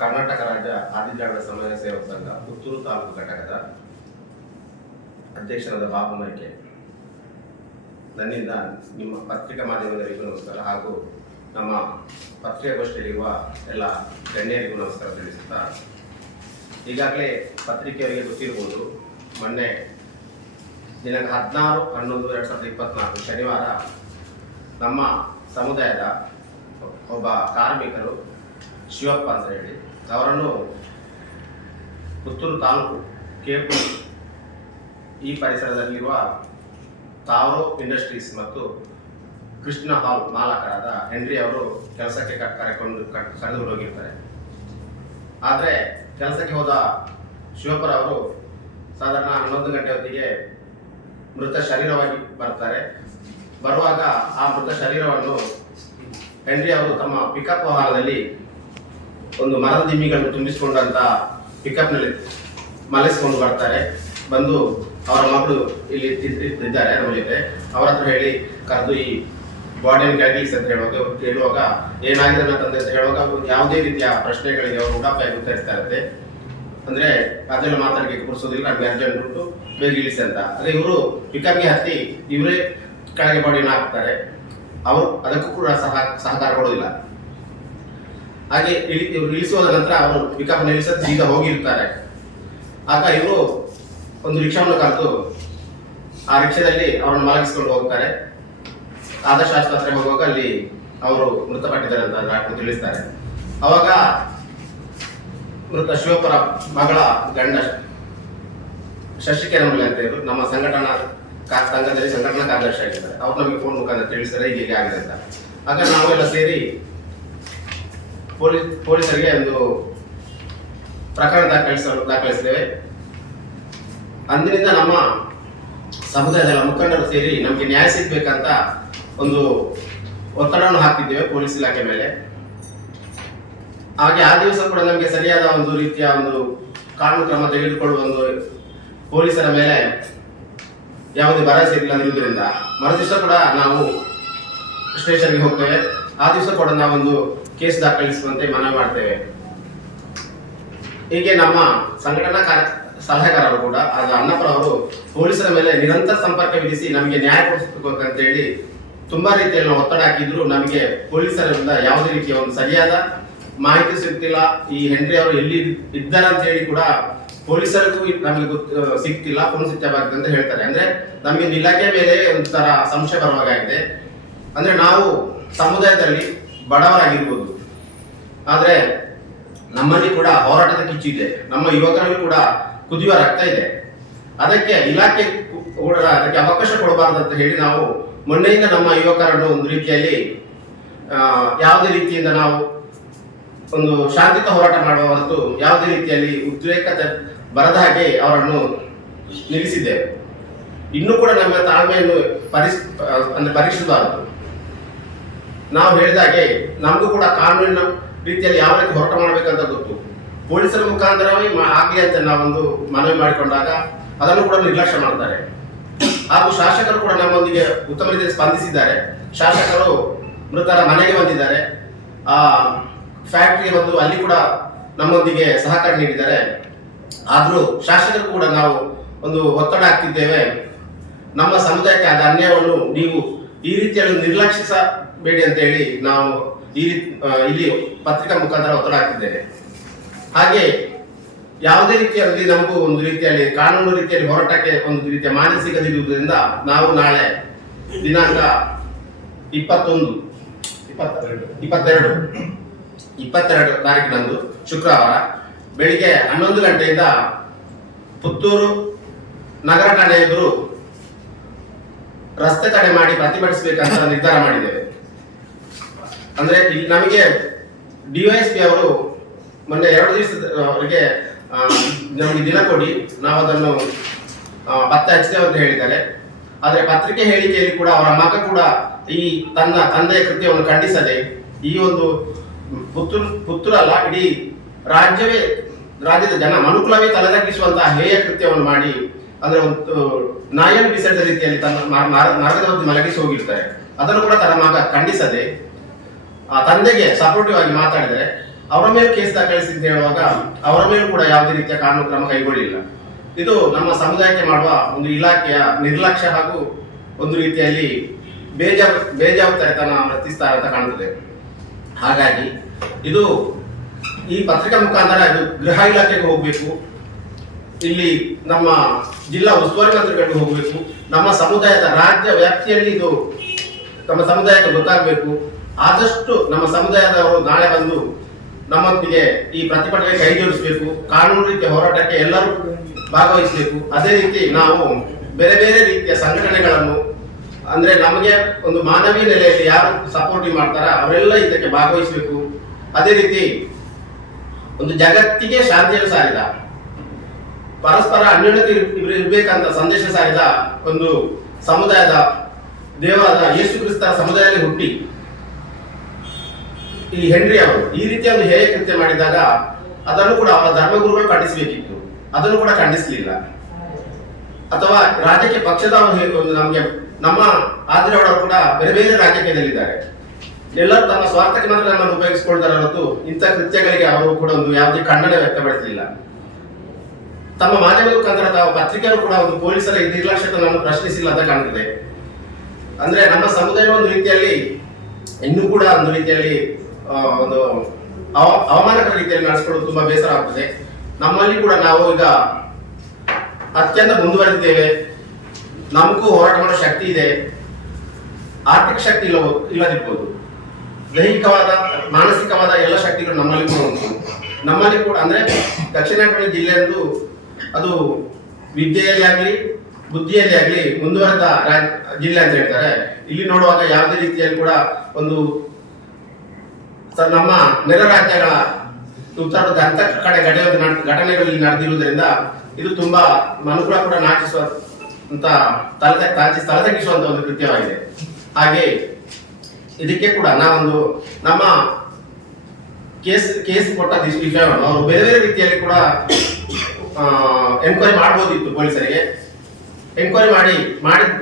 ಕರ್ನಾಟಕ ರಾಜ್ಯ ಆದಿಜಾಗರ ಸಮಾಜ ಸೇವಕ ಸಂಘ ಪುತ್ತೂರು ತಾಲೂಕು ಘಟಕದ ಅಧ್ಯಕ್ಷರಾದ ಬಾಬು ಮೈಕೆ ನನ್ನಿಂದ ನಿಮ್ಮ ಪತ್ರಿಕಾ ಮಾಧ್ಯಮದವರಿಗೂ ನಮಸ್ಕಾರ ಹಾಗೂ ನಮ್ಮ ಪತ್ರಿಕಾಗೋಷ್ಠಿಯಲ್ಲಿರುವ ಎಲ್ಲ ಗಣ್ಯರಿಗೂ ನಮಸ್ಕಾರ ತಿಳಿಸುತ್ತಾ, ಈಗಾಗಲೇ ಪತ್ರಿಕೆಯವರಿಗೆ ಗೊತ್ತಿರ್ಬೋದು, ಮೊನ್ನೆ ದಿನಾಂಕ 16/11/2024 ಶನಿವಾರ ನಮ್ಮ ಸಮುದಾಯದ ಒಬ್ಬ ಕಾರ್ಮಿಕರು ಶಿವಪ್ಪ ಅಂತ ಹೇಳಿ ಅವರನ್ನು ಪುತ್ತೂರು ತಾಲೂಕು ಕೇಪು ಈ ಪರಿಸರದಲ್ಲಿರುವ ತಾವರೋ ಇಂಡಸ್ಟ್ರೀಸ್ ಮತ್ತು ಕೃಷ್ಣ ಹಾಲ್ ಮಾಲಕರಾದ ಹೆನ್ರಿ ಅವರು ಕೆಲಸಕ್ಕೆ ಕರೆದು ಹೋಗಿರ್ತಾರೆ. ಆದರೆ ಕೆಲಸಕ್ಕೆ ಹೋದ ಶಿವಪ್ಪರವರು ಸಾಧಾರಣ 11 ಗಂಟೆ ಹೊತ್ತಿಗೆ ಮೃತ ಶರೀರವಾಗಿ ಬರ್ತಾರೆ. ಬರುವಾಗ ಆ ಮೃತ ಶರೀರವನ್ನು ಹೆನ್ರಿ ಅವರು ತಮ್ಮ ಪಿಕಪ್ ವಾಹನದಲ್ಲಿ ಒಂದು ಮರದ ದಿಮ್ಮಿಗಳನ್ನು ತುಂಬಿಸಿಕೊಂಡಂತ ಪಿಕಪ್ನಲ್ಲಿ ಮಲಗಿಸಿಕೊಂಡು ಬರ್ತಾರೆ. ಬಂದು ಅವರ ಮಗಳು ಇಲ್ಲಿ ಇದ್ದಾರೆ ನಮ್ಮ ಜೊತೆ, ಅವರ ಹತ್ರ ಹೇಳಿ ಕರೆದು ಈ ಬಾಡಿಯನ್ನು ಕೆಳಗಿಳಿಸಿ ಅಂತ ಹೇಳುವಾಗ ಏನಾಗಿದೆ ನನ್ನ ತಂದೆ ಅಂತ ಹೇಳುವಾಗ ಯಾವುದೇ ರೀತಿಯ ಪ್ರಶ್ನೆಗಳಿಗೆ ಅವರು ಉಡಾಪಾಗಿ ಉತ್ತರಿಸ್ತಾ ಇರುತ್ತೆ. ಅಂದ್ರೆ ಅದೆಲ್ಲ ಮಾತಾಡಿಕೆ ಕೂರಿಸೋದಿಲ್ಲ, ನಮ್ಗೆ ಅರ್ಜೆಂಟ್ ಉಂಟು, ಬೇಗ ಇಳಿಸಿ ಅಂತ. ಅದೇ ಇವರು ಪಿಕಪ್ಗೆ ಹತ್ತಿ ಇವರೇ ಕೆಳಗೆ ಬಾಡಿಯನ್ನು ಹಾಕ್ತಾರೆ. ಅವರು ಅದಕ್ಕೂ ಕೂಡ ಸಹಕಾರ ಕೊಡೋದಿಲ್ಲ. ಹಾಗೆ ಇವರು ಇಳಿಸೋದ ನಂತರ ಅವರು ಪಿಕಪ್ ನಿಲ್ಲಿಸೋದು ಸೀದಾ ಹೋಗಿರ್ತಾರೆ. ಆಗ ಇವರು ಒಂದು ರಿಕ್ಷಾವನ್ನು ಕರೆದು ಆ ರಿಕ್ಷಾದಲ್ಲಿ ಅವರನ್ನು ಮಲಗಿಸಿಕೊಂಡು ಹೋಗ್ತಾರೆ. ಆದರ್ಶ ಆಸ್ಪತ್ರೆಗೆ ಹೋಗುವಾಗ ಅಲ್ಲಿ ಅವರು ಮೃತಪಟ್ಟಿದ್ದಾರೆ ಅಂತ ಡಾಕ್ಟರ್ ತಿಳಿಸ್ತಾರೆ. ಅವಾಗ ಮೃತ ಶಿವಪ್ಪರ ಮಗಳ ಗಂಡ ಶಶಿಕೇರಮಲ್ಲಿ ಅಂತ ಇವರು ನಮ್ಮ ಸಂಘಟನಾ ಕಾರ್ಯದರ್ಶಿ ಆಗಿದ್ದಾರೆ. ಅವ್ರು ನಮಗೆ ಫೋನ್ ಮುಖಾಂತರ ತಿಳಿಸ್ತಾರೆ ಹೀಗೆ ಆಗಿದೆ ಅಂತ. ಆಗ ನಾವೆಲ್ಲ ಸೇರಿ ಪೊಲೀಸರಿಗೆ ಒಂದು ಪ್ರಕರಣ ದಾಖಲಿಸಿದ್ದೇವೆ. ಅಂದಿನಿಂದ ನಮ್ಮ ಸಮುದಾಯದ ಮುಖಂಡರು ಸೇರಿ ನಮಗೆ ನ್ಯಾಯ ಸಿಗಬೇಕಂತ ಒಂದು ಒತ್ತಡವನ್ನು ಹಾಕಿದ್ದೇವೆ ಪೊಲೀಸ್ ಇಲಾಖೆ ಮೇಲೆ. ಹಾಗೆ ಆ ದಿವಸ ಕೂಡ ನಮಗೆ ಸರಿಯಾದ ಒಂದು ರೀತಿಯ ಒಂದು ಕಾನೂನು ಕ್ರಮ ತೆಗೆದುಕೊಳ್ಳುವ ಒಂದು ಪೊಲೀಸರ ಮೇಲೆ ಯಾವುದೇ ಭರವಸೆ ಇಲ್ಲದಿರುವುದರಿಂದ ಮರುದಿವಸ ಕೂಡ ನಾವು ಸ್ಟೇಷನ್ಗೆ ಹೋಗ್ತೇವೆ. ಆ ದಿವಸ ಕೂಡ ನಾವೊಂದು ಕೇಸ್ ದಾಖಲಿಸುವಂತೆ ಮನವಿ ಮಾಡ್ತೇವೆ. ಹೀಗೆ ನಮ್ಮ ಸಂಘಟನಾ ಸಲಹೆಗಾರರು ಕೂಡ ಆಗ ಅನ್ನಪುರ ಅವರು ಪೊಲೀಸರ ಮೇಲೆ ನಿರಂತರ ಸಂಪರ್ಕ ವಿಧಿಸಿ ನಮಗೆ ನ್ಯಾಯ ಕೊಡಿಸಬೇಕು ಅಂತ ಹೇಳಿ ತುಂಬಾ ರೀತಿಯಲ್ಲಿ ನಾವು ಒತ್ತಡ ಹಾಕಿದ್ರು ನಮಗೆ ಪೊಲೀಸರಿಂದ ಯಾವುದೇ ರೀತಿಯ ಒಂದು ಸರಿಯಾದ ಮಾಹಿತಿ ಸಿಗ್ತಿಲ್ಲ. ಈ ಹೆನ್ರಿ ಅವರು ಎಲ್ಲಿ ಇದ್ದಾರೆ ಅಂತ ಹೇಳಿ ಕೂಡ ಪೊಲೀಸರಿಗೂ ನಮಗೆ ಸಿಗ್ತಿಲ್ಲ, ಫೋನ್ ಸ್ವಿಚ್ ಆಫ್ ಆಗಿದೆ ಅಂತ ಹೇಳ್ತಾರೆ. ಅಂದ್ರೆ ನಮಗೆ ಇಲಾಖೆ ಮೇಲೆ ಒಂಥರ ಸಂಶಯ ಬರುವಾಗಿದೆ. ಅಂದ್ರೆ ನಾವು ಸಮುದಾಯದಲ್ಲಿ ಬಡವರಾಗಿರ್ಬೋದು, ಆದ್ರೆ ನಮ್ಮಲ್ಲಿ ಕೂಡ ಹೋರಾಟದ ಕಿಚ್ಚಿದೆ, ನಮ್ಮ ಯುವಕರಲ್ಲಿ ಕೂಡ ಕುದಿಯುವ ರಕ್ತ ಇದೆ. ಅದಕ್ಕೆ ಇಲಾಖೆ ಕೂಡ ಅದಕ್ಕೆ ಅವಕಾಶ ಕೊಡಬಾರದು ಅಂತ ಹೇಳಿ ನಾವು ಮೊನ್ನೆಯಿಂದ ನಮ್ಮ ಯುವಕರನ್ನು ಒಂದು ರೀತಿಯಲ್ಲಿ ಯಾವುದೇ ರೀತಿಯಿಂದ ನಾವು ಒಂದು ಶಾಂತಿಯುತ ಹೋರಾಟ ಮಾಡುವ ಹೊರತು ಯಾವುದೇ ರೀತಿಯಲ್ಲಿ ಉದ್ರೇಕತೆ ಬರದ ಹಾಗೆ ಅವರನ್ನು ನಿಲ್ಲಿಸಿದ್ದೇವೆ. ಇನ್ನೂ ಕೂಡ ನಮ್ಮ ತಾಳ್ಮೆಯನ್ನು ಪರೀಕ್ಷಿಸಬಾರದು. ನಾವು ಹೇಳಿದಾಗೆ ನಮಗೂ ಕೂಡ ಕಾನೂನಿನ ರೀತಿಯಲ್ಲಿ ಯಾವ ರೀತಿ ಹೋರಾಟ ಮಾಡಬೇಕಂತ ಗೊತ್ತು. ಪೊಲೀಸರ ಮುಖಾಂತರವೇ ಆಗಲಿ ಅಂತ ನಾವೊಂದು ಮನವಿ ಮಾಡಿಕೊಂಡಾಗ ಅದನ್ನು ಕೂಡ ನಿರ್ಲಕ್ಷ್ಯ ಮಾಡ್ತಾರೆ. ಹಾಗೂ ಶಾಸಕರು ಕೂಡ ನಮ್ಮೊಂದಿಗೆ ಉತ್ತಮ ರೀತಿಯಲ್ಲಿ ಸ್ಪಂದಿಸಿದ್ದಾರೆ. ಶಾಸಕರು ಮೃತರ ಮನೆಗೆ ಬಂದಿದ್ದಾರೆ, ಆ ಫ್ಯಾಕ್ಟರಿಗೆ ಬಂದು ಅಲ್ಲಿ ಕೂಡ ನಮ್ಮೊಂದಿಗೆ ಸಹಕಾರ ನೀಡಿದ್ದಾರೆ. ಆದರೂ ಶಾಸಕರು ಕೂಡ ನಾವು ಒಂದು ಒತ್ತಡ ಹಾಕ್ತಿದ್ದೇವೆ, ನಮ್ಮ ಸಮುದಾಯಕ್ಕೆ ಆದ ಅನ್ಯಾಯವನ್ನು ನೀವು ಈ ರೀತಿಯಲ್ಲಿ ನಿರ್ಲಕ್ಷಿಸಬೇಡಿ ಅಂತ ಹೇಳಿ ನಾವು ಇಲ್ಲಿ ಪತ್ರಿಕಾ ಮುಖಾಂತರ ಒತ್ತಡ ಹಾಕ್ತಿದ್ದೇವೆ. ಹಾಗೆ ಯಾವುದೇ ರೀತಿಯಲ್ಲಿ ನಮಗೂ ಒಂದು ರೀತಿಯಲ್ಲಿ ಕಾನೂನು ರೀತಿಯಲ್ಲಿ ಹೋರಾಟಕ್ಕೆ ಒಂದು ರೀತಿಯ ಮಾನ್ಯತೆ ಸಿಗದಿರುವುದರಿಂದ ನಾವು ನಾಳೆ ದಿನಾಂಕ 22 ತಾರೀಕಿನಂದು ಶುಕ್ರವಾರ ಬೆಳಿಗ್ಗೆ 11 ಗಂಟೆಯಿಂದ ಪುತ್ತೂರು ನಗರ ಠಾಣೆ ಎದುರು ರಸ್ತೆ ತಡೆ ಮಾಡಿ ಪ್ರತಿಭಟಿಸಬೇಕಂತ ನಿರ್ಧಾರ ಮಾಡಿದ್ದೇವೆ. ಅಂದ್ರೆ ನಮಗೆ ಡಿವೈಎಸ್ಪಿ ಅವರು ಮೊನ್ನೆ 2 ದಿವಸದವರೆಗೆ ನಮಗೆ ದಿನ ಕೊಡಿ, ನಾವು ಅದನ್ನು ಪತ್ತೆ ಹಚ್ತೇವೆ ಅಂತ ಹೇಳಿದ್ದಾರೆ. ಆದರೆ ಪತ್ರಿಕೆ ಹೇಳಿಕೆಯಲ್ಲಿ ಕೂಡ ಅವರ ಮಗ ಕೂಡ ಈ ತನ್ನ ತಂದೆಯ ಕೃತ್ಯವನ್ನು ಖಂಡಿಸದೆ ಈ ಒಂದು ಪುತ್ತೂರಲ್ಲ ಇಡೀ ರಾಜ್ಯದ ಜನ ಮನುಕುಲವೇ ತಲೆದಗ್ಗಿಸುವಂತಹ ಹೇಯ ಕೃತ್ಯವನ್ನು ಮಾಡಿ, ಅಂದ್ರೆ ಒಂದು ನಾಯನ್ನು ಬಿಸಿದ ರೀತಿಯಲ್ಲಿ ತನ್ನ ಮಾರ್ಗದ ಮಲಗಿಸಿ ಹೋಗಿರ್ತಾರೆ. ಅದನ್ನು ಕೂಡ ತನ್ನ ಮಗ ಖಂಡಿಸದೆ ತಂದೆಗೆ ಸಪೋರ್ಟಿವ್ ಆಗಿ ಮಾತಾಡಿದರೆ ಅವರ ಮೇಲೆ ಕೇಸ್ ದಾಖಲಿಸಿ ಅಂತ ಹೇಳುವಾಗ ಅವರ ಮೇಲೂ ಕೂಡ ಯಾವುದೇ ರೀತಿಯ ಕಾನೂನು ಕ್ರಮ ಕೈಗೊಳ್ಳಿಲ್ಲ. ಇದು ನಮ್ಮ ಸಮುದಾಯಕ್ಕೆ ಮಾಡುವ ಒಂದು ಇಲಾಖೆಯ ನಿರ್ಲಕ್ಷ್ಯ ಹಾಗೂ ಒಂದು ರೀತಿಯಲ್ಲಿ ಬೇಜವಾಬ್ದಾರಿತನ ವರ್ತಿಸ್ತಾ ಅಂತ ಕಾಣುತ್ತದೆ. ಹಾಗಾಗಿ ಇದು ಈ ಪತ್ರಿಕಾ ಮುಖಾಂತರ ಇದು ಗೃಹ ಇಲಾಖೆಗೆ ಹೋಗಬೇಕು, ಇಲ್ಲಿ ನಮ್ಮ ಜಿಲ್ಲಾ ಉಸ್ತುವಾರಿ ಮಂತ್ರಿಗಳಿಗೆ ಹೋಗಬೇಕು, ನಮ್ಮ ಸಮುದಾಯದ ರಾಜ್ಯ ವ್ಯಾಪ್ತಿಯಲ್ಲಿ ಇದು ನಮ್ಮ ಸಮುದಾಯಕ್ಕೆ ಗೊತ್ತಾಗಬೇಕು. ಆದಷ್ಟು ನಮ್ಮ ಸಮುದಾಯದವರು ನಾಳೆ ಬಂದು ನಮ್ಮೊಂದಿಗೆ ಈ ಪ್ರತಿಭಟನೆ ಕೈ ಜೋಡಿಸಬೇಕು, ಕಾನೂನು ರೀತಿಯ ಹೋರಾಟಕ್ಕೆ ಎಲ್ಲರೂ ಭಾಗವಹಿಸಬೇಕು. ಅದೇ ರೀತಿ ನಾವು ಬೇರೆ ಬೇರೆ ರೀತಿಯ ಸಂಘಟನೆಗಳನ್ನು ಅಂದ್ರೆ ನಮಗೆ ಒಂದು ಮಾನವೀಯ ನೆಲೆಯಲ್ಲಿ ಯಾರು ಸಪೋರ್ಟಿವ್ ಮಾಡ್ತಾರ ಅವರೆಲ್ಲ ಇದಕ್ಕೆ ಭಾಗವಹಿಸಬೇಕು. ಅದೇ ರೀತಿ ಒಂದು ಜಗತ್ತಿಗೆ ಶಾಂತಿಯನ್ನು ಸಾರಿದ, ಪರಸ್ಪರ ಅನ್ಯೋನ್ಯತೆ ಇರಬೇಕಂತ ಸಂದೇಶ ಸಾರಿದ ಒಂದು ಸಮುದಾಯದ ದೇವರಾದ ಯೇಸು ಕ್ರಿಸ್ತರ ಸಮುದಾಯದಲ್ಲಿ ಹುಟ್ಟಿ ಈ ಹೆನ್ರಿ ಅವರು ಈ ರೀತಿಯ ಒಂದು ಹೇಯ ಕೃತ್ಯ ಮಾಡಿದಾಗ ಅದನ್ನು ಕೂಡ ಅವರ ಧರ್ಮಗುರುಗಳು ಖಂಡಿಸಬೇಕಿತ್ತು, ಅದನ್ನು ಕೂಡ ಖಂಡಿಸಲಿಲ್ಲ. ಅಥವಾ ರಾಜಕೀಯ ಪಕ್ಷದವರು ನಮಗೆ ನಮ್ಮ ಆದಿರವರು ಕೂಡ ಬೇರೆ ಬೇರೆ ರಾಜಕೀಯದಲ್ಲಿದ್ದಾರೆ, ಎಲ್ಲರೂ ತಮ್ಮ ಸ್ವಾರ್ಥಕ್ಕೆ ಮಾತ್ರ ನಮ್ಮನ್ನು ಉಪಯೋಗಿಸಿಕೊಳ್ತಾರೆ ಹೊರತು ಇಂಥ ಕೃತ್ಯಗಳಿಗೆ ಅವರು ಕೂಡ ಒಂದು ಯಾವುದೇ ಖಂಡನೆ ವ್ಯಕ್ತಪಡಿಸಲಿಲ್ಲ. ತಮ್ಮ ಮಾಧ್ಯಮದ ಮುಖಾಂತರ ತಾವು ಪತ್ರಿಕೆಯರು ಕೂಡ ಒಂದು ಪೊಲೀಸರ ನಿರ್ಲಕ್ಷ್ಯತೆಯನ್ನು ಪ್ರಶ್ನಿಸಿಲ್ಲ ಅಂತ ಕಾಣುತ್ತದೆ. ಅಂದ್ರೆ ನಮ್ಮ ಸಮುದಾಯ ಒಂದು ರೀತಿಯಲ್ಲಿ ಇನ್ನೂ ಕೂಡ ಒಂದು ರೀತಿಯಲ್ಲಿ ಒಂದು ಅವಮಾನಕರ ರೀತಿಯಲ್ಲಿ ನಡೆಸಿಕೊಳ್ಳೋದು ತುಂಬಾ ಬೇಸರ ಆಗ್ತದೆ. ನಮ್ಮಲ್ಲಿ ಕೂಡ ನಾವು ಈಗ ಅತ್ಯಂತ ಮುಂದುವರೆದಿದ್ದೇವೆ, ನಮಗೂ ಹೋರಾಟ ಮಾಡೋ ಶಕ್ತಿ ಇದೆ, ಆರ್ಥಿಕ ಶಕ್ತಿ ಇಲ್ಲದಿರ್ಬೋದು, ದೈಹಿಕವಾದ ಮಾನಸಿಕವಾದ ಎಲ್ಲ ಶಕ್ತಿಗಳು ನಮ್ಮಲ್ಲಿ ಕೂಡ ಉಂಟು. ನಮ್ಮಲ್ಲಿ ಕೂಡ ಅಂದ್ರೆ ದಕ್ಷಿಣ ಕನ್ನಡ ಜಿಲ್ಲೆ ಎಂದು ಅದು ವಿದ್ಯೆಯಲ್ಲಿ ಆಗಲಿ ಬುದ್ಧಿಯಲ್ಲಿ ಆಗಲಿ ಮುಂದುವರೆದ ಜಿಲ್ಲೆ ಅಂತ ಹೇಳ್ತಾರೆ. ಇಲ್ಲಿ ನೋಡುವಾಗ ಯಾವುದೇ ರೀತಿಯಲ್ಲಿ ಕೂಡ ಒಂದು ನಮ್ಮ ನೆರೆ ರಾಜ್ಯಗಳ ಉತ್ತರದ ಅಂತ ಕಡೆ ಘಟನೆಗಳಲ್ಲಿ ನಡೆದಿರುವುದರಿಂದ ಇದು ತುಂಬಾ ಮನುಕುಲ ಕೂಡ ನಾಚಿಸುವ ಅಂತ ತಲೆತಗ್ಗಿಸುವಂತ ಒಂದು ಕೃತ್ಯವಾಗಿದೆ. ಹಾಗೆ ಇದಕ್ಕೆ ಕೂಡ ನಾವೊಂದು ನಮ್ಮ ಕೇಸ್ ಕೊಟ್ಟ ವಿಷಯವನ್ನು ಅವರು ಬೇರೆ ಬೇರೆ ರೀತಿಯಲ್ಲಿ ಕೂಡ ಎನ್ಕ್ವೈರಿ ಮಾಡಬಹುದಿತ್ತು. ಪೊಲೀಸರಿಗೆ ಎನ್ಕ್ವೈರಿ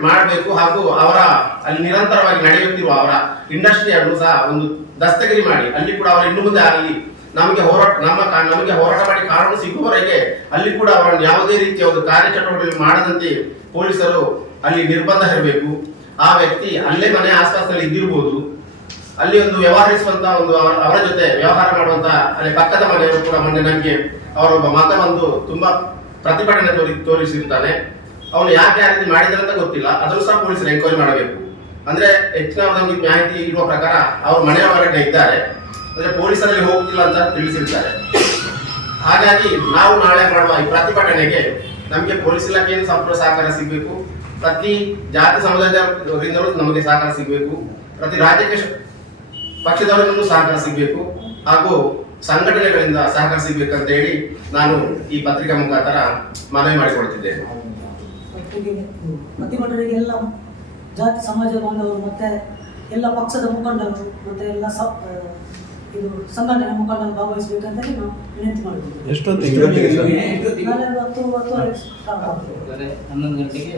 ಮಾಡಬೇಕು ಹಾಗೂ ಅವರ ಅಲ್ಲಿ ನಿರಂತರವಾಗಿ ನಡೆಯುತ್ತಿರುವ ಅವರ ಇಂಡಸ್ಟ್ರಿಯನ್ನು ಸಹ ಒಂದು ದಸ್ತಗಿರಿ ಮಾಡಿ ಅಲ್ಲಿ ಕೂಡ ಅವರು ಇನ್ನು ಮುಂದೆ ಆಗಲಿ ನಮಗೆ ಹೋರಾಟ ಮಾಡಿ ಕಾನೂನು ಸಿಗುವವರೆಗೆ ಅಲ್ಲಿ ಕೂಡ ಅವರನ್ನು ಯಾವುದೇ ರೀತಿಯ ಒಂದು ಕಾರ್ಯಚಟುವಟಿಕೆ ಮಾಡದಂತೆ ಪೊಲೀಸರು ಅಲ್ಲಿ ನಿರ್ಬಂಧ ಇರಬೇಕು. ಆ ವ್ಯಕ್ತಿ ಅಲ್ಲೇ ಮನೆ ಆಸ್ಪಾಸ್ನಲ್ಲಿ ಇದ್ದಿರಬಹುದು, ಅಲ್ಲಿ ಒಂದು ವ್ಯವಹರಿಸುವಂತ ಒಂದು ಅವರ ಜೊತೆ ವ್ಯವಹಾರ ಮಾಡುವಂತ ಅಲ್ಲಿ ಪಕ್ಕದ ಮನೆಯವರು ಕೂಡ ಮೊನ್ನೆ ನನಗೆ ಅವರೊಬ್ಬ ಮಗ ಬಂದು ತುಂಬಾ ಪ್ರತಿಭಟನೆ ತೋರಿಸಿರ್ತಾನೆ. ಅವನು ಯಾಕೆ ಆ ರೀತಿ ಮಾಡಿದಾರೆ ಅಂತ ಗೊತ್ತಿಲ್ಲ, ಅದನ್ನು ಸಹ ಪೊಲೀಸರು ಎಂಕ್ವೈರಿ ಮಾಡಬೇಕು. ಅಂದ್ರೆ ಹೆಚ್ಚಿನ ನಮಗೆ ಮಾಹಿತಿ ಇರುವ ಪ್ರಕಾರ ಅವ್ರ ಮನೆಯ ಹೊರಗಡೆ ಇದ್ದಾರೆ, ಅಂದ್ರೆ ಪೊಲೀಸರಲ್ಲಿ ಹೋಗ್ತಿಲ್ಲ ಅಂತ ತಿಳಿಸಿರ್ತಾರೆ. ಹಾಗಾಗಿ ನಾವು ನಾಳೆ ಮಾಡುವ ಈ ಪ್ರತಿಭಟನೆಗೆ ನಮಗೆ ಪೊಲೀಸ್ ಇಲಾಖೆಯಿಂದ ಸಂಪೂರ್ಣ ಸಹಕಾರ ಸಿಗಬೇಕು, ಪ್ರತಿ ಜಾತಿ ಸಮುದಾಯದವರಿಂದಲೂ ನಮಗೆ ಸಹಕಾರ ಸಿಗಬೇಕು, ಪ್ರತಿ ರಾಜಕೀಯ ಪಕ್ಷದವರಿಂದಲೂ ಸಹಕಾರ ಸಿಗಬೇಕು ಹಾಗೂ ಸಂಘಟನೆಗಳಿಂದ ಸಹಕಾರ ಸಿಗಬೇಕಂತ ಹೇಳಿ ನಾನು ಈ ಪತ್ರಿಕಾ ಮುಖಾಂತರ ಮನವಿ ಮಾಡಿಕೊಳ್ತಿದ್ದೇನೆ. ಪ್ರತಿಭಟನೆಗೆ ಎಲ್ಲ ಜಾತಿ ಸಮಾಜ ಬಾಂಧವರು ಮತ್ತೆ ಎಲ್ಲ ಪಕ್ಷದ ಮುಖಂಡರು ಮತ್ತೆ ಎಲ್ಲ ಇದು ಸಂಘಟನೆ ಮುಖಂಡರು ಭಾಗವಹಿಸಬೇಕಂತ ನಾವು ವಿನಂತಿ ಮಾಡಿದ್ದೇವೆ. ಎಷ್ಟೊತ್ತಿಗೆ? ನಾಳೆ 11 ಗಂಟೆಗೆ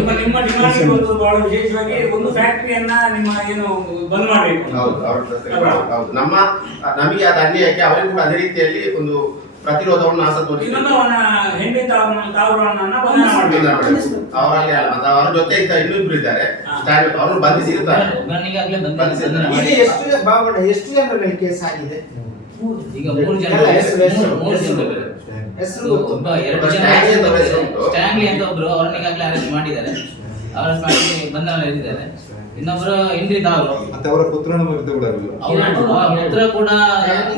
ನಿಮ್ಮ ಡಿಮಾಂಡ್ ಒಂದು ಬಹಳ ವಿಶೇಷವಾಗಿ ಒಂದು ಫ್ಯಾಕ್ಟರಿಯನ್ನ ನಿಮ್ಮ ಏನು ಬಂದ್ ಮಾಡಬೇಕು. ಹೌದು, ನಮಗೆ ಅದ ಅನ್ಯಾಯಕ್ಕೆ ಅವರಿಗೂ ಕೂಡ ಅದೇ ರೀತಿಯಲ್ಲಿ ಒಂದು ಪ್ರತಿರೋಧವನ್ನು ಅವರಲ್ಲಿ ಅಲ್ಲ, ಅವರ ಜೊತೆ ಇನ್ನೂ ಇಬ್ರು ಇದ್ದಾರೆ, ಅವರು ಬಂಧಿಸಿರ್ತಾರೆ. ಎಷ್ಟು ಜನರ ಕೇಸ್ ಆಗಿದೆ? ಈಗ 3 ಜನ ಹೆಸರು ಒಬ್ಬ 2 ಜನ ಸ್ಟ್ಯಾನ್ಲಿ ಅಂತ ಒಬ್ರು ಅವ್ರನ್ನ ಈಗಾಗಲೇ ಅರೆಸ್ಟ್ ಮಾಡಿದ್ದಾರೆ, ಅರೆಸ್ಟ್ ಮಾಡಿ ಬಂಧನ ಇದ್ದಾರೆ. ಇನ್ನೊಬ್ರು ಹೆನ್ರಿ ತಾವರು ಮತ್ತೆ ಅವರ ಪುತ್ರನ ವಿರುದ್ಧ ಕೂಡ ಪುತ್ರ ಕೂಡ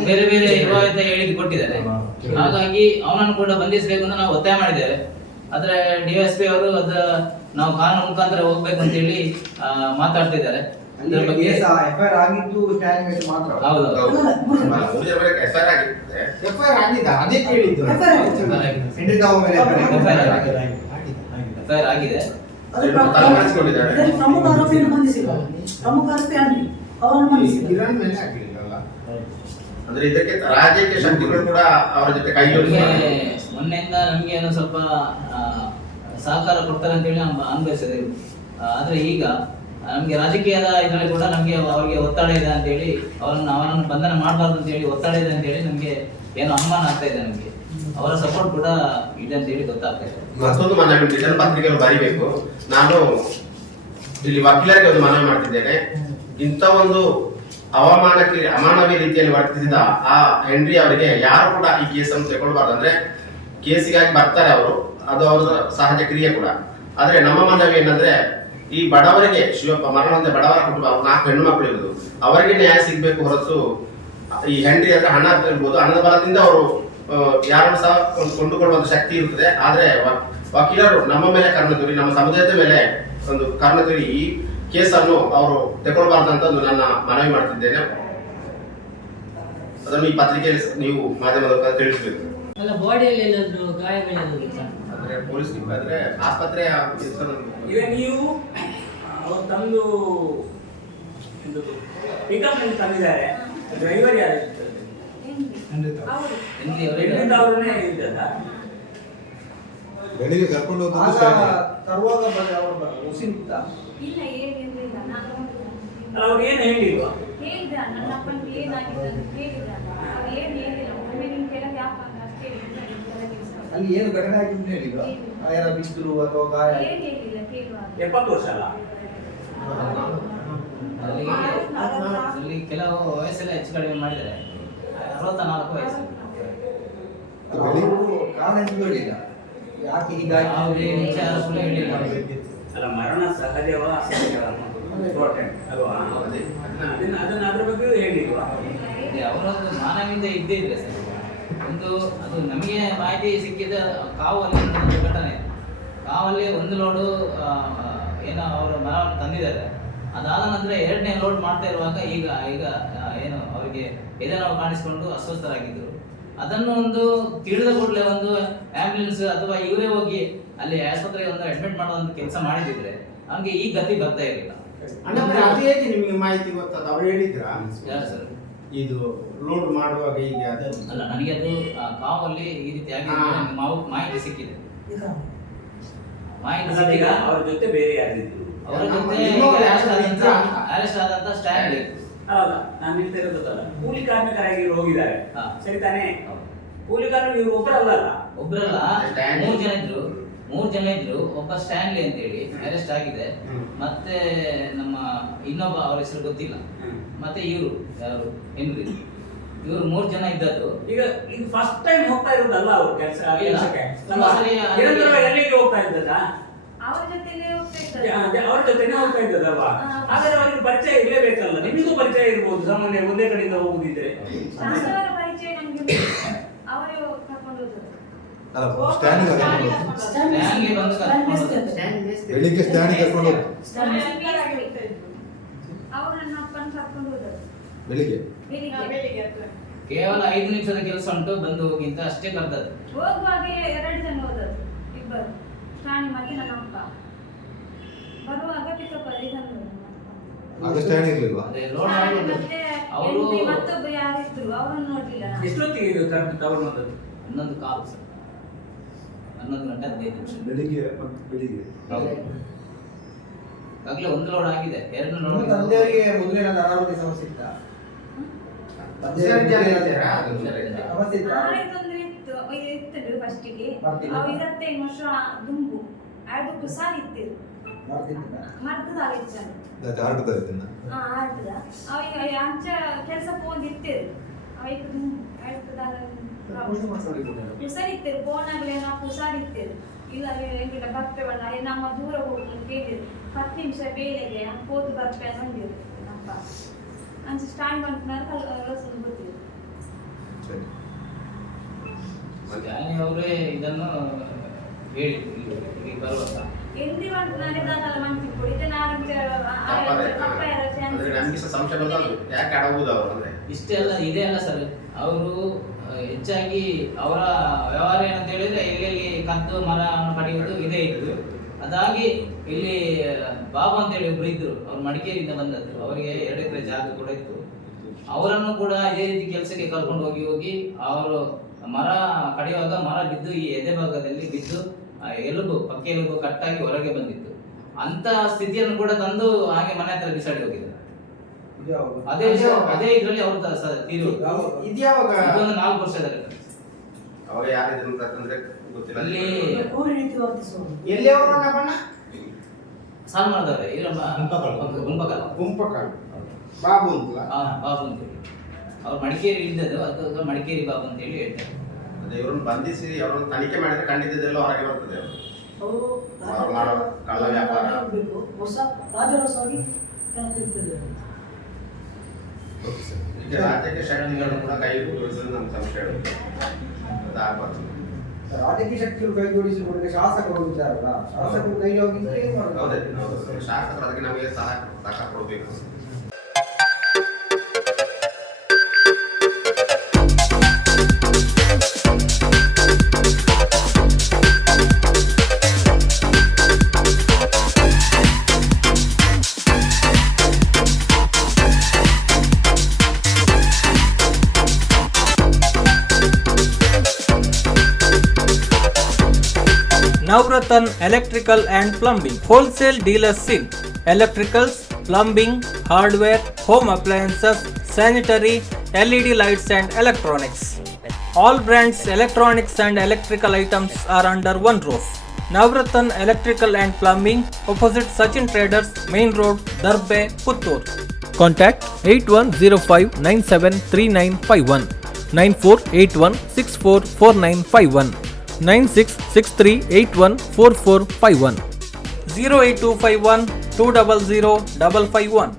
ಬೇರೆ ಬೇರೆ ವಿವಾಹಿತ ಹೇಳಿಕೆ ಕೊಟ್ಟಿದ್ದಾರೆ. ಹಾಗಾಗಿ ಅವನನ್ನು ಕೂಡ ಬಂಧಿಸಬೇಕು ಅಂತ ನಾವು ಒತ್ತಾಯ ಮಾಡಿದ್ದೇವೆ. ಆದ್ರೆ ಡಿಎಸ್ಪಿ ಅವರು ನಾವು ಕಾನೂನು ಮುಖಾಂತರ ಹೋಗ್ಬೇಕು ಅಂತ ಹೇಳಿ ಮಾತಾಡ್ತಿದ್ದಾರೆ. ಎಫ್ಐಆರ್ ಆಗಿದ್ದು ಸ್ಟ್ಯಾಂಡ್ ಮೇಲೆ ಮಾತ್ರ. ಹೌದು, ಎಫ್ಐಆರ್ ಆಗಿದೆ, ಅದೇ ಕೇಳಿದ್ದು. ಹೆನ್ರಿ ತಾವು ಮೇಲೆ ಎಫ್ಐಆರ್ ಆಗಿದೆ. ಪ್ರಮುಖ ಆರೋಪಿಯನ್ನು ಬಂಧಿಸಿಲ್ಲ, ಪ್ರಮುಖ ಆರೋಪಿ ಅಲ್ಲಿ ಅವರನ್ನು ಬಂಧಿಸಿಲ್ಲ. ಕಿರಣ್ ಮೇಲೆ ಆಗಲಿಲ್ಲ. ಅಂದ್ರೆ ಇದಕ್ಕೆ ರಾಜಕೀಯ ಶಕ್ತಿಗಳು ಕೂಡ ಅವರ ಜೊತೆ ಕೈ ಜೋಡಿಸಿದ್ದಾರೆ. ಮೊನ್ನೆಯಿಂದ ನಮ್ಗೆ ಏನೋ ಸ್ವಲ್ಪ ಸಹಕಾರ ಕೊಡ್ತಾರೆ ಅಂತ ಹೇಳಿ ನಾವು ಅನ್ಭವಿಸಿದೆ. ಆದ್ರೆ ಈಗ ನಮ್ಗೆ ರಾಜಕೀಯದ ಇದರಲ್ಲಿ ಕೂಡ ನಮ್ಗೆ ಅವ್ರಿಗೆ ಒತ್ತಡ ಇದೆ ಅಂತ ಹೇಳಿ ಅವರನ್ನು ಬಂಧನ ಮಾಡಬಾರ್ದು ಅಂತ ಹೇಳಿ ಒತ್ತಡ ಇದೆ ಅಂತ ಹೇಳಿ ನಮ್ಗೆ ಏನೋ ಅನುಮಾನ ಆಗ್ತಾ ಇದೆ ನಮ್ಗೆ. ಅವರ ಸಪೋರ್ಟ್ ಕೂಡ ಇದೆ ಅಂತ ಹೇಳಿ ಗೊತ್ತಾಗ್ತಾ ಇದೆ. ಮತ್ತೊಂದು ಮನವಿ ರಿಟರ್ನ್ ಪತ್ರಿಕೆಯನ್ನು ಬರಿಬೇಕು. ನಾನು ಇಲ್ಲಿ ವಕೀಲರಿಗೆ ಒಂದು ಮನವಿ ಮಾಡ್ತಿದ್ದೇನೆ. ಇಂಥ ಒಂದು ಅಮಾನವೀಯ ರೀತಿಯಲ್ಲಿ ವರ್ತಿಸಿದ ಆ ಹೆನ್ರಿ ಅವರಿಗೆ ಯಾರು ಕೂಡ ಈ ಕೇಸನ್ನು ತಗೊಳ್ಬಾರ್ದು. ಅಂದ್ರೆ ಕೇಸಿಗಾಗಿ ಬರ್ತಾರೆ ಅವರು, ಅದು ಅವರ ಸಹಜ ಕ್ರಿಯೆ ಕೂಡ. ಆದ್ರೆ ನಮ್ಮ ಮನವಿ ಏನಂದ್ರೆ ಈ ಬಡವರಿಗೆ, ಶಿವಪ್ಪ ಮರಣ ಹೊಂದಿದ ಬಡವರ ಕುಟುಂಬ 4 ಹೆಣ್ಣು ಮಕ್ಕಳು ಇರುವುದು, ಅವರಿಗೆ ನ್ಯಾಯ ಸಿಗ್ಬೇಕು ಹೊರತು ಈ ಹೆಂಡ್ರಿ ಅಂದ್ರೆ ಹಣ ಇರ್ಬೋದು, ಹಣದ ಬಲದಿಂದ ಅವರು ಯಾರನ್ನು ಸಹ ಕೊಂಡುಕೊಳ್ಳುವಂತ ಶಕ್ತಿ ಇರುತ್ತದೆ. ಆದ್ರೆ ವಕೀಲರು ನಮ್ಮ ಮೇಲೆ ಕರ್ಣ ತೋರಿ, ನಮ್ಮ ಸಮುದಾಯದ ಮೇಲೆ ಒಂದು ಕರ್ಣ ತೋರಿ ಈ ಕೇಸನ್ನು ಅವರು ತಗೊಳ್ಬಾರ್ದು ಅಂತ ನನ್ನ ಮನವಿ ಮಾಡ್ತಿದ್ದೇನೆ. ಅದನ್ನು ಈ ಪತ್ರಿಕೆಯಲ್ಲಿ ನೀವು ಮಾಧ್ಯಮದ ತಿಳಿಸಬೇಕು. ಅಲ್ಲ, ಬಾಡಿಯಲ್ಲಿ ಏನಾದ್ರು ಗಾಯಗಳೇನಾದ್ರು ಅಂದ್ರೆ ಪೊಲೀಸ್ ಆದ್ರೆ ಆಸ್ಪತ್ರೆಯ ಈಗ ನೀವು ಅವ್ರು ತಂದು ಪಿಕಪ್ ನಲ್ಲಿ ತಂದಿದ್ದಾರೆ, ಡ್ರೈವರ್ ಯಾರು ಅವ್ರನ್ನೇ ಇದ್ದಲ್ಲ? ಬೆಳಿಗ್ಗೆ ಕರ್ಕೊಂಡು ತರುವಾಗ ಉಸಿರಿತ್ತ ಇಲ್ಲ ಏನಿಲ್ಲ, ನಾನು ಅವ್ರು ಏನು ಹೇಳಿಲ್ವಾ? ಹೇಳಿದ ನನ್ನ ಅಪ್ಪನಿಗೆ ಏನಾಗಿದೆ ಅಂತ ಹೇಳಿದ. ಅವ್ರು ಏನು ಹೇಳಿಲ್ಲ, ಒಮ್ಮೆ ನಿಮ್ ಕೆಳಗೆ ಯಾಕಂದ್ರೆ ಅಷ್ಟೇ ಅಲ್ಲಿ ಏನು ಘಟನೆ ಆಗಿ ಹೇಳಿಲ್ವಾ? ಯಾರ ಬಿಸಿಲು ಅಥವಾ ಗಾಯ ಏನು ಹೇಳಿಲ್ಲ ಕೇಳುವಾಗ. 70 ವರ್ಷ ಅಲ್ಲ? ಅಲ್ಲಿ ಕೆಲವು ವಯಸ್ಸೆಲ್ಲ ಹೆಚ್ಚು ಕಡಿಮೆ ಮಾಡಿದರೆ 64 ವಯಸ್ಸು. ಕಾಲೇಜ್ ಹೇಳಿಲ್ಲ ಯಾಕೆ ಹೀಗಾಗಿ ಯಾವುದೇ ವಿಚಾರ ಸುಳ್ಳು ಹೇಳಿಲ್ಲ. ಅಲ್ಲ, ಮರಣ ಸಹಜವ ಅಸಹಜವ ಇಂಪಾರ್ಟೆಂಟ್ ಅಲ್ವಾ? ಅದನ್ನ ಅದ್ರ ಬಗ್ಗೆ ಹೇಳಿಲ್ವಾ? ಅವರೊಂದು ಮಾನವೀಯತೆ ಇದ್ದೇ ಇದ್ರೆ ಸರ್. ಒಂದು ಅದು ನಮಗೆ ಮಾಹಿತಿ ಸಿಕ್ಕಿದ ಕಾವಲ್ಲಿ ಒಂದು ಘಟನೆ. ಕಾವಲ್ಲಿ ಒಂದು ಲೋಡು ಏನೋ ಅವರು ಮರವನ್ನು ತಂದಿದ್ದಾರೆ. ಅದಾದ ನಂತರ 2ನೇ ಲೋಡ್ ಮಾಡ್ತಾ ಇರುವಾಗ ಈಗ ಏನು ಅವರಿಗೆ ಎದೆನೋವು ಕಾಣಿಸಿಕೊಂಡು ಅಸ್ವಸ್ಥರಾಗಿದ್ದರು. ಅದನ್ನು ಒಂದು ತಿಳಿದ ಕೂಡಲೇ ಒಂದು ಆಂಬ್ಯುಲೆನ್ಸ್ ಅಥವಾ ಇವರೇ ಹೋಗಿ ಅಲ್ಲಿ ಆಸ್ಪತ್ರೆಗೆ ಒಂದು ಅಡ್ಮಿಟ್ ಮಾಡುವಂತ ಕೆಲಸ ಮಾಡಿದಿದ್ರೆ ಅವ್ನಿಗೆ ಈ ಗತಿ ಬರ್ತಾ ಇರಲಿಲ್ಲ. ಅದು ಹೇಗೆ ನಿಮಗೆ ಮಾಹಿತಿ ಗೊತ್ತದ? ಅವ್ರು ಹೇಳಿದ್ರ ಯಾರು ಸರ್? ಇದು ಲೋಡ್ ಮಾಡುವಾಗ ಈಗ ಅಲ್ಲ, ನನಗೆ ಅದು ಕಾವಲ್ಲಿ ಈ ರೀತಿ ಆಗಿದೆ ಮಾಹಿತಿ ಸಿಕ್ಕಿದೆ. ಮಾಹಿತಿ ಈಗ ಸಿಕ್ಕಿದೆ. ಅವ್ರ ಜೊತೆ ಬೇರೆ ಯಾರಿದ್ರು? ಅವರ ಜೊತೆ ಅರೆಸ್ಟ್ ಆದಂತ ಸ್ಟ್ಯಾಂಡ್ ಅಲ್ಲ, ನಾನು ಹೇಳ್ತಾ ಇರೋದು ಗೊತ್ತಲ್ಲ, ಕೂಲಿ ಕಾರ್ಮಿಕರಾಗಿ ಹೋಗಿದ್ದಾರೆ, ಹಾ. ಸರಿ ತಾನೇ? ಕೂಲಿ ಕಾರ್ಮಿಕರು ಇವ್ರು ಒಬ್ಬರಲ್ಲ. ಒಬ್ಬರಲ್ಲ, 3 ಜನ ಇದ್ರು. ಒಬ್ಬ ಸ್ಟ್ಯಾನ್ಲಿ ಅಂತ ಹೇಳಿ ಅರೆಸ್ಟ್ ಆಗಿದೆ. ಮತ್ತೆ ನಮ್ಮ ಇನ್ನೊಬ್ಬ ಅವ್ರ ಹೆಸರು ಗೊತ್ತಿಲ್ಲ. ಮತ್ತೆ ಇವರು ಯಾರು ಹೆನ್ರಿ, ಇವರು 3 ಜನ ಇದ್ದದ್ದು. ಈಗ ಫಸ್ಟ್ ಟೈಮ್ ಹೋಗ್ತಾ ಇರೋದಲ್ಲ ಅವ್ರು ಕೆಲಸಕ್ಕೆ. ಎಲ್ಲಿಗೆ ಹೋಗ್ತಾ ಇದ್ದದ? ಅವ್ರ ಜೊತೆಲೇ ಹೋಗ್ತಾ ಇದ್ದಾರೆ. ಅವ್ರ ಜೊತೆನೆ ಹೋಗ್ತಾ ಇದ್ದದಲ್ವಾ? ಹಾಗಾದ್ರೆ ಅವ್ರಿಗೆ ಪರಿಚಯ ಇರಲೇಬೇಕಲ್ಲ. ನಿಮಗೂ ಪರಿಚಯ ಇರ್ಬೋದು, ಸಾಮಾನ್ಯ ಒಂದೇ ಕಡೆಯಿಂದ ಹೋಗುದಿದ್ರೆ. ಶಾಸಕರ ಪರಿಚಯ ನಮ್ಗೆ ಅವರೇ ಕರ್ಕೊಂಡು ಹೋದ್ರು. ಸ್ಟ್ಯಾಂಡ್ಗೆ ಬಂದು ಬೆಳಿಗ್ಗೆ ಸ್ಟ್ಯಾಂಡ್ ಕರ್ಕೊಂಡು ಅವ್ರು ನನ್ನ ಅಪ್ಪನ ಕರ್ಕೊಂಡು ಹೋದ್ರು ಬೆಳಿಗ್ಗೆ ಬೆಳಿಗ್ಗೆ. ಕೇವಲ 5 ನಿಮಿಷದ ಕೆಲಸ ಉಂಟು, ಬಂದು ಹೋಗಿ ಅಂತ ಅಷ್ಟೇ ಕರೆದದ್ದು. ಹೋಗುವಾಗ 2 ಜನ ಹೋದದ್ದು, ಇಬ್ಬರು ಪ್ರಾಣಿ ಮತ್ತೆ ನನ್ನ ಅಪ್ಪ. ಬರುವಾಗ ಪಿಕಪ್ ಅಲ್ಲಿ ತಂದ್ರು. ಆಗ ಸ್ಟ್ಯಾಂಡ್ ಇರ್ಲಿಲ್ವಾ? ಅದೇ ಲೋಡ್ ಮಾಡಿ ಮತ್ತೆ ಅವರು ಮತ್ತೊಬ್ಬ ಯಾರಿದ್ರು ಅವ್ರನ್ನ ನೋಡ್ಲಿಲ್ಲ ನಾನು. ಎಷ್ಟೊತ್ತಿಗೆ ಇದು ತಗೊಂಡು ಬಂದದ್ದು? 11 ಕಾಲು ಸರ್, 11 ಗಂಟೆ 15 ನಿಮಿಷ. ಬೆಳಿಗ್ಗೆ ಬೆಳಿಗ್ಗೆ ಆಗ್ಲೇ 1 ಲೋಡ್ ಆಗಿದೆ, 2 ಲೋಡ್ ತಂದೆಯವರಿಗೆ ಮೊದಲಿನ ಅನಾರೋಗ್ಯ ಸಮಸ್ಯೆ ಇತ್ತ? ಸಮಸ್ಯೆ ಇತ್ತ? ಆರೋಗ್ಯ ತೊಂದ್ರೆ ಇತ್ತು ಫಸ್ಟಿಗೆ. ಅವು 25 ವರ್ಷ ದುಂಬು ಅದು ಸಾಲಿತ್ತು ಮರ್ತದ ಆಗಿರ್ತಾನೆ. ಆಟದ ಇದನ್ನ ಆಟದ ಅವ ಅಂಚ ಕೆಲಸ ಹೋಗಿರ್ತೇವೆ. ಅವಕ್ಕೆ ದುಂಬು ಆಡ್ತದ ಹುಷಾರಿರ್ತೇವೆ. ಫೋನಾಗಲೇ ನಾವು ಹುಷಾರಿರ್ತೇವೆ. ಇಲ್ಲ ಎಂಗಿಲ್ಲ ಬರ್ತೇವಲ್ಲ, ನಮ್ಮ ದೂರ ಹೋಗಿ ಕೇಳಿದ್ರು 10 ನಿಮಿಷ ಬೇಳೆಗೆ ಹೋದು ಬರ್ತೆ ಅಂದಿರು ಅಪ್ಪ. ಅಂಚ ಸ್ಟ್ಯಾಂಡ್ ಬಂದ್ಮೇಲೆ ಗೊತ್ತಿದ್ರು. ಅವರೇ ಇದನ್ನು ಹೇಳಿ ಇಲ್ಲಿ ಬರುವಾಗ ಎಲ್ಲಿ ಮಾಡಿದಾಗ ಮಂಚಿ ಕೊಡಿದೆ ನಾನು ನಮ್ಗೆ ಸಂಶಯ ಬಂದದ್ದು ಯಾಕೆ ಅಡಬಹುದು ಅವರು ಅಂದ್ರೆ ಇಷ್ಟೆಲ್ಲ ಇದೆ ಅಲ್ಲ ಸರ್. ಅವರು ಹೆಚ್ಚಾಗಿ ಅವರ ವ್ಯವಹಾರ ಏನಂತ ಹೇಳಿದ್ರೆ ಎಲ್ಲೆಲ್ಲಿ ಕದ್ದು ಮರವನ್ನು ಕಡಿಯುವುದು ಇದೇ ಇತ್ತು. ಅದಾಗಿ ಇಲ್ಲಿ ಬಾಬು ಅಂತ ಹೇಳಿ ಒಬ್ರು ಇದ್ರು, ಅವ್ರು ಮಡಿಕೇರಿಯಿಂದ ಬಂದದ್ದು. ಅವರಿಗೆ 2 ಎಕರೆ ಜಾಗ ಕೂಡ ಇತ್ತು. ಅವರನ್ನು ಕೂಡ ಇದೇ ರೀತಿ ಕೆಲಸಕ್ಕೆ ಕರ್ಕೊಂಡು ಹೋಗಿ ಅವರು ಮರ ಕಡಿಯುವಾಗ ಮರ ಬಿದ್ದು ಈ ಎದೆ ಭಾಗದಲ್ಲಿ ಬಿದ್ದು ಎಲುಬು ಪಕ್ಕ ಎಲುಬು ಕಟ್ಟಾಗಿ ಹೊರಗೆ ಬಂದಿತ್ತು. ಅಂತ ಸ್ಥಿತಿಯನ್ನು ಕೂಡ ತಂದು ಹಾಗೆ ಮನೆ ಹತ್ರ ಬಿಸಾಡಿ ಹೋಗಿದ್ದಾರೆ. ಇದು ಯಾವಾಗ? ಅದೇ ಇದರಲ್ಲಿ ಅವರು ತೀರಿ ಇದ್ಯಾವಾಗ? ಇದೊಂದು 4 ವರ್ಷದ ಘಟನೆ. ಅವಾಗ ಯಾರಿದ್ರು ಅಂತಂದ್ರೆ ಗೊತ್ತಿಲ್ಲ. ಅಲ್ಲಿ ಕೋರಿ ರೀತಿ ವರ್ತಿಸುವುದು. ಎಲ್ಲಿ ಅವರು ರಂಗಪ್ಪಣ್ಣ? ಸಾಲ್ಮರದವರೇ ಇವರಮ್ಮ ಗುಂಪಕಾಲ ಬಾಬು ಅಂತಲ್ಲ? ಬಾಬು ಅಂತ ಹೇಳಿ ಅವ್ರು ಮಡಿಕೇರಿ ಇದ್ದದ್ದು, ಅದು ಮಡಿಕೇರಿ ಬಾಬು ಅಂತ ಹೇಳಿ ಹೇಳ್ತಾರೆ. ಅದೇ ಇವರನ್ನು ಬಂಧಿಸಿ ಅವರನ್ನು ತನಿಖೆ ಮಾಡಿದ್ರೆ ಖಂಡಿತದೆಲ್ಲ ಹೊರಗೆ ಬರ್ತದೆ ಅವರು. ಅವರು ಅವ್ರು ಮಾಡೋ ಕಳ್ಳ ವ್ಯಾಪಾರ. ಬೇಕು ಹೊಸ ರಾಜರಸವಾಗಿ ತಿಂತಿದ್ದಾರೆ. ಈಗ ರಾಜ್ಯಕ್ಕೆ ಶಕ್ತಿಗಳನ್ನು ಕೂಡ ಕೈ ಜೋಡಿಸಲು ನಮ್ಮ ಸಂಶಯ ಇರುತ್ತೆ. ಅದಾಗಬಾರ್ದು. ರಾಜಕೀಯ ಶಕ್ತಿಗಳು ಕೈ ಜೋಡಿಸಿಕೊಂಡ್ರೆ ಶಾಸಕರು ಇದ್ದಾರಲ್ಲ, ಶಾಸಕರು ಕೈ ಹೋಗಿದ್ರೆ ಏನ್ ಮಾಡೋದು? ಹೌದು. ಶಾಸಕರು ಅದಕ್ಕೆ ನಮಗೆ ಸಹಕಾರ ಕೊಡಬೇಕು. Navratan Electrical and Plumbing Wholesale Dealers in Electricals, Plumbing, Hardware, Home Appliances, Sanitary, LED Lights and Electronics. All brands electronics and electrical items are under one roof. Navratan Electrical and Plumbing, opposite Sachin Traders, Main Road, Darbe, Puttur. Contact 8105973951, 9481644951, 9663814451, 08251 200 551.